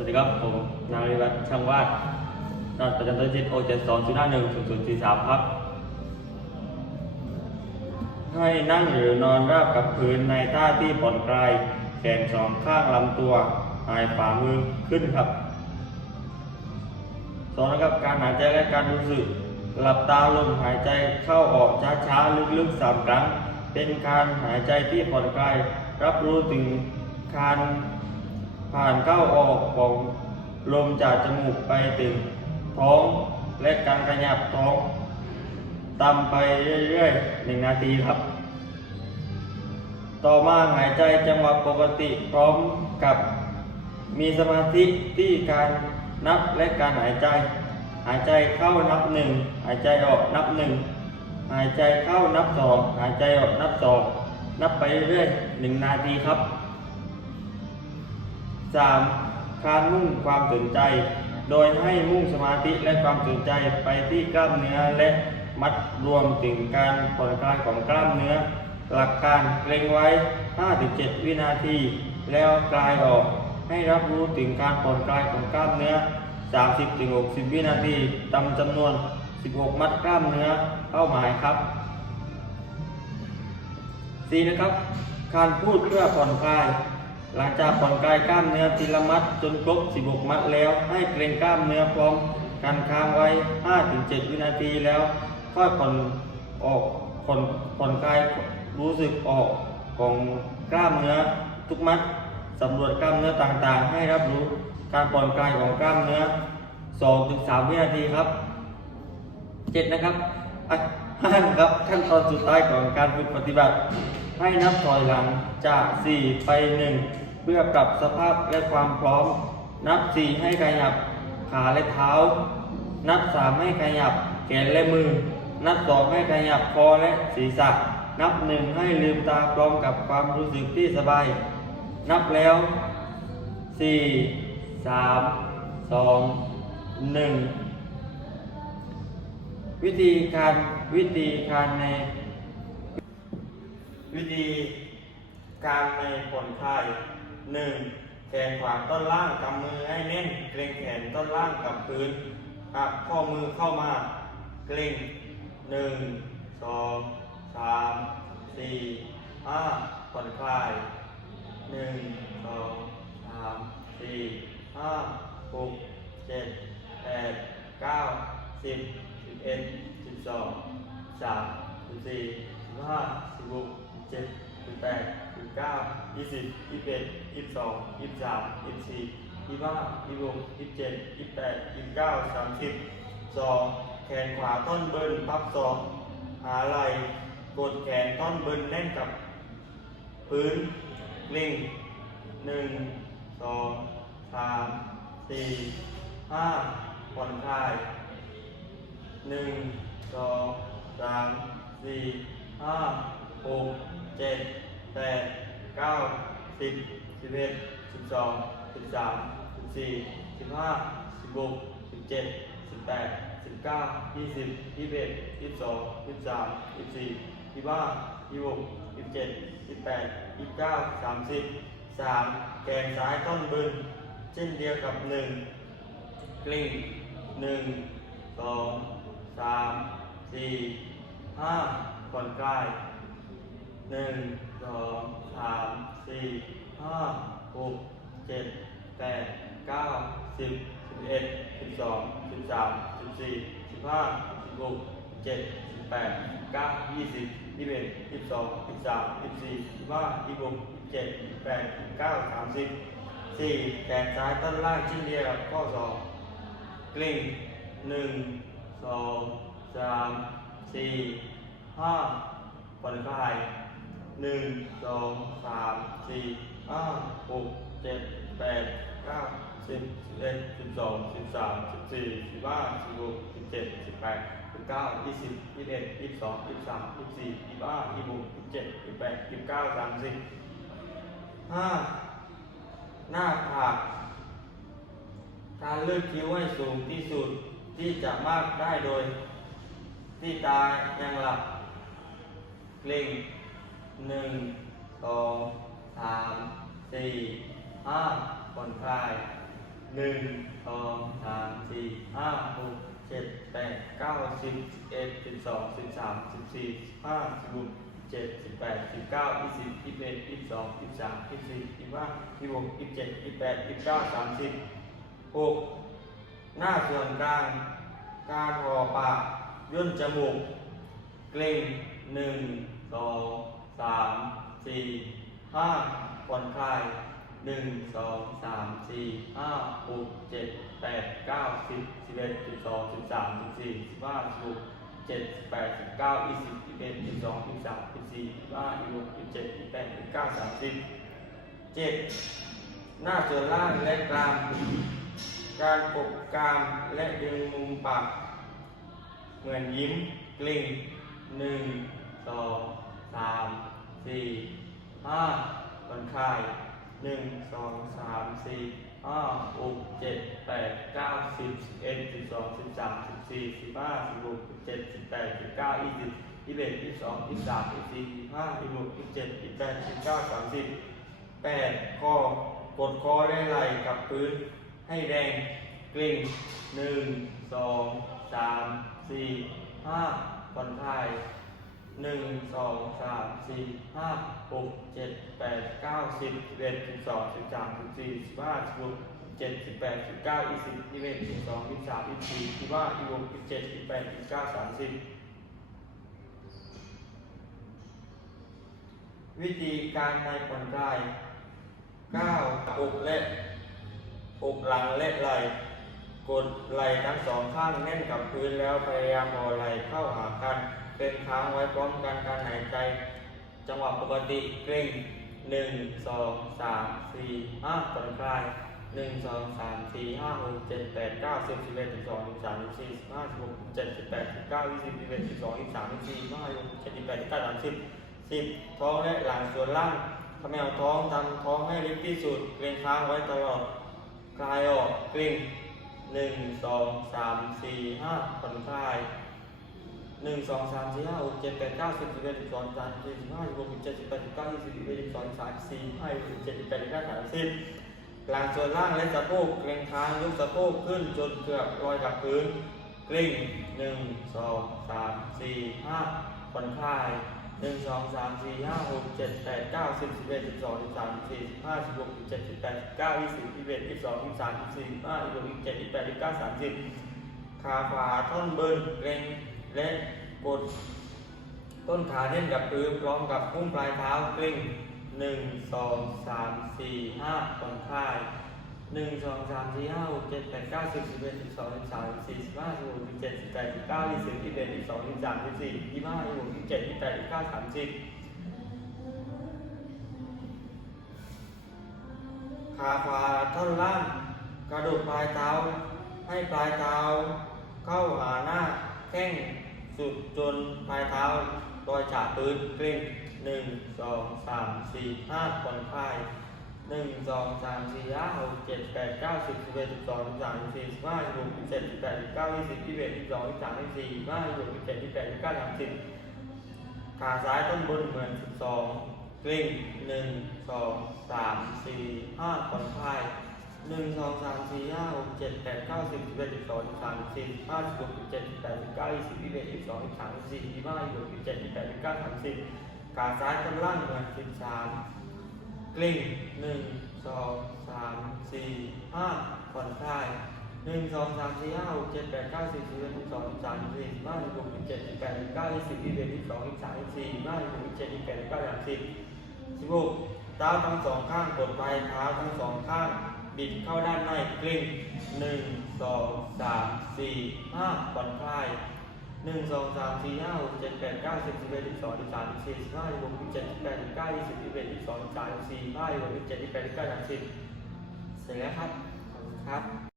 วัสดีครับ ผมนายวิวัฒน์ช่างวาดรหัสประจำตัวจิตโอเจ็ดสองศูนย์ห้าหนึ่งศูนย์ศูนย์สี่สามครับ ให้นั่งหรือนอนราบกับพื้นในท่าที่ผ่อนคลาย แขนสองข้างลำตัวหายฝ่ามือขึ้นครับสองนะครับการหายใจและการรู้สึก หลับตาลมหายใจเข้าออกช้าๆลึกๆสามครั้ง เป็นการหายใจที่ผ่อนคลาย รับรู้ถึงการ ผ่านเข้าออกของลมจากจมูกไปถึงท้องและการขยับท้องตามไปเรื่อยๆหนึ่งนาทีครับ ต่อมาหายใจจังหวะปกติพร้อมกับมีสมาธิที่การนับและการหายใจ หายใจเข้านับหนึ่งหายใจออกนับหนึ่งหายใจเข้านับสองหายใจออกนับสองนับไปเรื่อยๆหนึ่งนาทีครับ 3. การมุ่งความสนใจ โดยให้มุ่งสมาธิและความสนใจไปที่กล้ามเนื้อและมัดรวมถึงการผ่อนคลายของกล้ามเนื้อ หลักการเกรงไว้ 5-7 วินาที แล้วคลายออก ให้รับรู้ถึงการผ่อนคลายของกล้ามเนื้อ 30-60 วินาทีตามจำนวน 16 มัดกล้ามเนื้อเป้าหมายครับ 4. นะครับ การพูดเพื่อผ่อนคลาย หลังจากผ่อนคลายกล้ามเนื้อทีละมัดจนครบ 16 มัดแล้ว ให้เกรงกล้ามเนื้อพร้อมกันค้างไว้ 5-7 วินาทีแล้วค่อยผ่อนออกผ่อนผ่อนคลายรู้สึกออกของกล้ามเนื้อทุกมัดสำรวจกล้ามเนื้อต่างๆ ให้รับรู้การผ่อนคลายของกล้ามเนื้อ 2-3 วินาทีครับเจ็ดนะครับอะห้านะครับขั้นตอนสุดท้ายของการฝึกปฏิบัติ ให้นับถอยหลังจาก 4 ไป 1 เพื่อปรับสภาพและความพร้อม นับ 4 ให้ขยับขาและเท้า นับ 3 ให้ขยับแขนและมือ นับ 2 ให้ขยับคอและศีรษะ นับ 1 ให้ลืมตาพร้อมกับความรู้สึกที่สบาย นับแล้ว 4 3 2 1 วิธีการวิธีการใน วิธีการในผ่อนคลายหนึ่งแขนขวาต้นล่างกำมือให้แน่น เกรงแขนต้นล่างกับพื้นอับข้อมือเข้ามา เกรงหนึ่งสองสามสี่ห้าผ่อนคลายหนึ่งสองสามสี่ห้าหกเจ็ดแปดเก้าสิบสิบเอ็ดสิบสองสามสิบสี่สิบห้าสิบหก เจ็ดสิบแปดสิบเก้ายี่สิบยี่สิบเอ็ดยี่สิบสองยี่สิบสามยี่สิบสี่ยี่สิบห้ายี่สิบหกยี่สิบเจ็ดยี่สิบแปดยี่สิบเก้าสามสิบสองแขนขวาท่อนเบิร์นพับสองหาไหล่กดแขนท่อนเบิร์นแน่นกับพื้นลิงหนึ่งสองสามสี่ห้าผ่อนคลายหนึ่งสองสามสี่ห้าหก เจ็ดแปดเก้าสิบสิบเอ็ดสิบสองสิบสามสิบสี่สิบห้าสิบหกสิบเจ็ดสิบแปดสิบเก้ายี่สิบยี่สิบเอ็ดยี่สิบสองยี่สิบสามยี่สิบสี่ยี่สิบห้ายี่สิบหกยี่สิบเจ็ดยี่สิบแปดยี่สิบเก้าสามสิบสามแขนซ้ายต้นบึนเช่นเดียวกับหนึ่งกลิ้งหนึ่งสองสามสี่ห้าผ่อนคลาย หนึ่งสองสามสี่ห้าหกเจ็ดแปดเก้าสิบสิบเอ็ดสิบสองสิบสามสิบสี่สิบห้าสิบหกเจ็ดสิบแปดเก้ายี่สิบยี่สิบเอ็ดยี่สิบสองยี่สิบสามยี่สิบสี่ยี่สิบห้ายี่สิบหกยี่สิบเจ็ดยี่สิบแปดยี่สิบเก้าสามสิบสี่แขนซ้ายต้นล่างเช่นเดียวกับข้อสองกลิ้งหนึ่งสองสามสี่ห้าผ่อนคลาย หนึ่งสองสามสี่ห้าหกเจ็ดแปดเก้าสิบสิบเอ็ดสิบสองสิบสามสิบสี่สิบห้าสิบหกสิบเจ็ดสิบแปดสิบเก้ายี่สิบยี่สิบเอ็ดยี่สิบสองยี่สิบสามยี่สิบสี่ยี่สิบห้ายี่สิบหกยี่สิบเจ็ดยี่สิบแปดยี่สิบเก้าสามสิบห้าหน้าผากการเลือกคิ้วให้สูงที่สุดที่จะมากได้โดย ที่ตายังหลับเกร็ง หนึ่งสองสามสี่ห้าผ่อนคลายหนึ่งสองสามสี่ห้าหกเจ็ดแปดเก้าสิบสิบเอ็ดสิบสองสิบสามสิบสี่สิบห้าสิบหกเจ็ดสิบแปดสิบเก้ายี่สิบยี่สิบเอ็ดยี่สิบสองยี่สิบสามยี่สิบสี่ยี่สิบห้ายี่สิบหกยี่สิบเจ็ดยี่สิบแปดยี่สิบเก้าสามสิบหกหน้าส่วนกลางการห่อปากย่นจมูก เกร็งหนึ่งสอง สามสี่ห้าผ่อนคลายหนึ่งสองสามสี่ห้าหกเจ็ดแปดเก้าสิบสิบเอ็ดสิบสองสิบสามสิบสี่สิบห้าสิบหกเจ็ดสิบแปดสิบเก้ายี่สิบยี่สิบเอ็ดยี่สิบสองยี่สิบสามยี่สิบสี่ยี่สิบห้ายี่สิบหกยี่สิบเจ็ดยี่สิบแปดยี่สิบเก้าสามสิบเจ็ดหน้าส่วนล่างและกลางการปกกรามและดึงมุมปากเหมือนยิ้มกลิ่งหนึ่งสองสาม สี่ห้าผ่อนคลายหนึ่งสองสามสี่ห้าหกเจ็ดแปดเก้าสิบสิบเอ็ดสิบสองสิบสามสิบสี่สิบห้าสิบหกสิบเจ็ดสิบแปดสิบเก้ายี่สิบยี่สิบเอ็ดยี่สิบสองยี่สิบสามยี่สิบสี่ยี่สิบห้ายี่สิบหกยี่สิบเจ็ดยี่สิบแปดยี่สิบเก้าสามสิบแปดข้อกดคอและไหลกับพื้นให้แรงกลิ่งหนึ่งสองสามสี่ห้าผ่อนคลาย หนึ่งสองสามสี่ห้าหกเจ็ดแปดเก้าสิบสิบเอ็ดสิบสองสิบสามสิบสี่สิบห้าสิบหกเจ็ดสิบแปดสิบเก้ายี่สิบยี่สิบเอ็ดยี่สิบสองยี่สิบสามยี่สิบสี่ยี่สิบห้ายี่สิบหกยี่สิบเจ็ดยี่สิบแปดยี่สิบเก้าสามสิบวิธีการในผ่อนคลายเก้าอกและอกหลังและไหล่กดไหล่ทั้งสองข้างแน่นกับพื้นแล้วพยายามห่อไหล่เข้าหา กันเป็นค้างไว้พร้อมกันการหายใจ จังหวะปกติเกร็งหนึ่งสองสามสี่ห้าผ่อนคลายหนึ่งสองสามสี่ห้าหกเจ็ดแปดเก้าสิบสิบเอ็ดสิบสองสิบสามสิบสี่สิบห้าสิบหกสิบเจ็ดสิบแปดสิบเก้ายี่สิบสิบเอ็ดสิบสองสิบสามสิบสี่สิบห้าสิบหกสิบเจ็ดสิบแปดยี่สิบเก้าสามสิบสิบท้องและหลังส่วนล่างเขมวท้องทำท้องให้ลึกที่สุดเกร็งค้างไว้ตลอดคลายออกกลิ้งหนึ่งสองสามสี่ห้าผ่อนคลาย หนึ่งสองสามสี่ห้าหกเจ็ดแปดเก้าสิบสิบเอ็ดสิบสองสิบสามสี่สิบห้าสิบหกสิบเจ็ดสิบแปดสิบเก้ายี่สิบสิบเอ็ดสิบสองสิบสามสิบสี่สิบห้าสิบเจ็ดสิบแปดสิบเก้าสามสิบหลังส่วนล่างและสะโพกเกร็งค้างยกสะโพกขึ้นจนเกือบลอยกับพื้นกลิ้งหนึ่งสองสามสี่ห้าผ่อนคลายหนึ่งสองสามสี่ห้าหกเจ็ดแปดเก้าสิบสิบเอ็ดสิบสองสิบสามสิบสี่สิบห้าสิบหกสิบเจ็ดสิบแปดสิบเก้ายี่สิบสิบเอ็ดสิบสองสิบสามสิบสี่สิบห้าสิบหกสิบเจ็ดสิบแปดสิบเก้าสามสิบขาขวาท่อนเบิร์นเกร็ง และกดต้นขาเน่นกับพื้นพร้อมกับพุ่งปลายเท้าเกร็งหนึ่งสองสามสี่ห้าผ่อนคลายหนึ่งสองสามสี่ห้าหกเจ็ดแปดเก้าสิบสิบเอ็ดสิบสองสิบสามสิบสี่สิบห้าสิบหกสิบเจ็ดสิบแปดสิบเก้ายี่สิบยี่สิบเอ็ดยี่สิบสองยี่สิบสามยี่สิบสี่ยี่สิบห้ายี่สิบหกยี่สิบเจ็ดยี่สิบแปดยี่สิบเก้าสามสิบขาขวาท่อนล่างกระดูกปลายเท้า ให้ปลายเท้า เข้าหาหน้าแข้ง สุดจนปลายเท้าลอยฉาพื้นเกร็งหนึ่งสองสามสี่ห้าผ่อนคลายหนึ่งสองสามสี่ห้าหกเจ็ดแปดเก้าสิบสิบเอ็ดสิบสองสิบสามสิบสี่สิบห้าสิบหกสิบเจ็ดสิบแปดสิบเก้ายี่สิบยี่สิบเอ็ดยี่สิบสองยี่สิบสามยี่สิบสี่ยี่สิบห้ายี่สิบหกยี่สิบเจ็ดยี่สิบแปดยี่สิบเก้าสามสิบขาซ้ายต้นบนเหมือนสิบสองเกร็งหนึ่งสองสามสี่ห้าผ่อนคลาย หนึ่งสองสามสี่ห้าหกเจ็ดแปดเก้าสิบสิบเอ็ดสิบสองสิบสามสิบสี่สิบห้าสิบหกสิบเจ็ดสิบแปดสิบเก้ายี่สิบยี่สิบเอ็ดยี่สิบสองยี่สิบสามยี่สิบสี่ยี่สิบห้ายี่สิบหกยี่สิบเจ็ดยี่สิบแปดยี่สิบเก้าสามสิบขาซ้ายข้างล่างเหมือนสิบสามกลิ้งหนึ่งสองสามสี่ห้าผ่อนคลายหนึ่งสองสามสี่ห้าหกเจ็ดแปดเก้าสิบสิบเอ็ดสิบสองสิบสามสิบสี่สิบห้าสิบหกสิบเจ็ดสิบแปดสิบเก้ายี่สิบยี่สิบเอ็ดยี่สิบสองยี่สิบสามยี่สิบสี่ยี่สิบห้ายี่สิบหกยี่สิบเจ็ดยี่สิบแปดยี่สิบเก้าสามสิบสิบหกเท้าทั้งสองข้างกดปลายเท้าทั้งสองข้าง บิดเข้าด้านในกลิ้งหนึ่งสองสามสี่ห้าผ่อนคลายหนึ่งสองสามสี่ห้าหกเจ็ดแปดเก้าสิบสิบเอ็ดสิบสองสิบสามสิบสี่สิบห้าสิบหกสิบเจ็ดสิบแปดสิบเก้ายี่สิบสิบเอ็ดยี่สิบสองยี่สิบสามยี่สิบสี่สิบห้ายี่สิบหกยี่สิบเจ็ดยี่สิบแปดยี่สิบเก้าสามสิบเสร็จแล้วครับขอบคุณครับ